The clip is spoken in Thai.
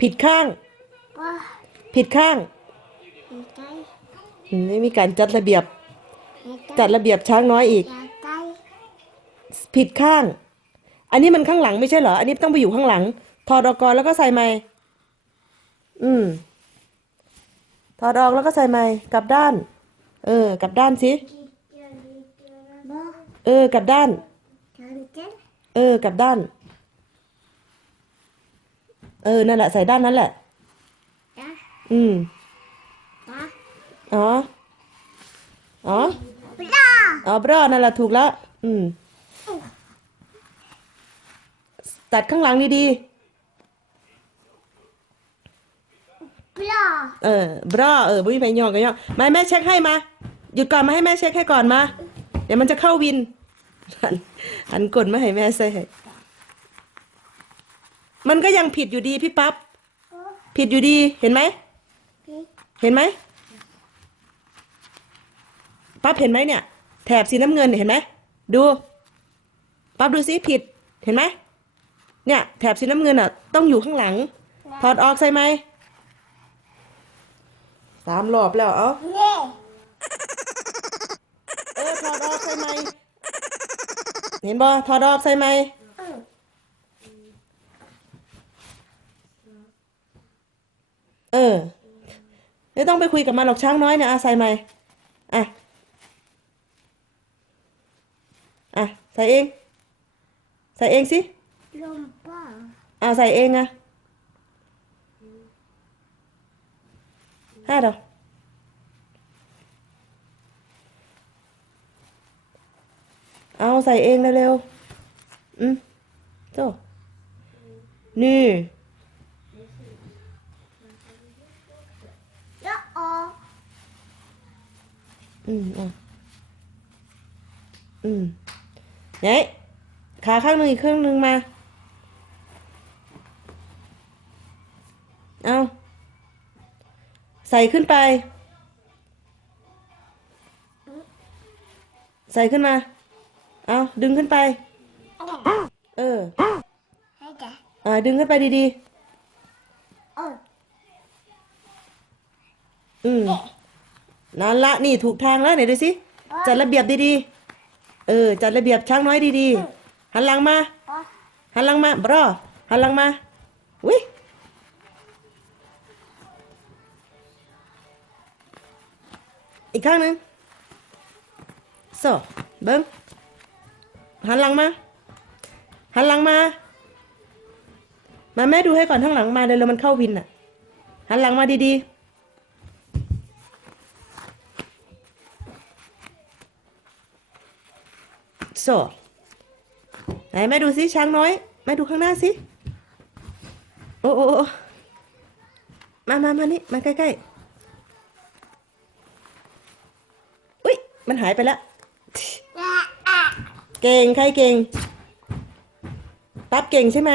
ผิดข้าง uh, ผิดข้าง okay, อืมไม่มีการจัดระเบียบ okay, จัดระเบียบช้างน้อยอีก okay, ผิดข้าง อันนี้มันข้างหลังไม่ใช่เหรอ อันนี้ต้องไปอยู่ข้างหลังถอดออกก่อนแล้วก็ใส่ใหม่อืมถอดออกแล้วก็ใส่ใหม่กลับด้าน เออ กลับด้านสิ Bo, เออ กลับด้าน Tantan, เออกลับด้าน เออ นั่นแหละ ใส่ด้านนั้นแหละ Da, อืม Da, อ๋อ อ๋อ Bla, อ๋อบรอนั่นแหละถูกแล้ว อืม ตัดข้างหลังดี Bla, ๆเออบรอเออบุ้ยไปย่องกันย่องมาให้แม่เช็คให้มา หยุดก่อนมาให้แม่เช็คให้ก่อนมา เดี๋ยวมันจะเข้าวิน หันหันกดมาให้แม่ใส่ให้มันก็ยังผิดอยู่ดีพี่ปั๊บผิดอยู่ดีเห็นไหมเห็นไหมปั๊บเห็นไหมเนี่ย แถบสีน้ำเงินเนี่ยเห็นไหมดูปั๊บดูสิผิดเห็นไหมเนี่ย แถบสีน้ำเงินอะ ต้องอยู่ข้างหลัง ถอดออกใส่ไหมสามรอบแล้วเอา yeah, เออถอดออกใส่ไหม เห็นบ่ถอดออกใส่ไหมเออไม่ต้องไปคุยกับมันหรอกช้างน้อยเนี่ยอาใส่ไหมอะอะใส่เอง ใส่เองสิ Lompa, อ่าใส่เองอะห้าดอกเอา ใส่เองเร็วๆอืมโตนี่ Ja, oh, อืมอะอืมไหนขาข้างหนึ่งอีกข้างหนึ่งมา เอาใส่ขึ้นไป ใส่ขึ้นมา เอาดึงขึ้นไป เอออ่าดึงขึ้นไปดีๆ อืมนั่นละนี่ถูกทางแล้วไหนดูสิ จัดระเบียบดีๆ เออ จัดระเบียบช้างน้อยดีๆ หันหลังมา หันหลังมาบรอหันหลังมาวิอีกข้างหนึ่งโซเบิ้ง หันหลังมา หันหลังมา มาแม่ดูให้ก่อนข้างหลังมาเดี๋ยวมันเข้าวินอะ หันหลังมาดีๆโซไหนแม่ดูสิช้างน้อยแม่ดูข้างหน้าสิ โอ้โอ้มามามานี่ มาใกล้ๆ อุ้ยมันหายไปแล้ว เก่ง ใครเก่ง ตั๊บเก่งใช่ไหม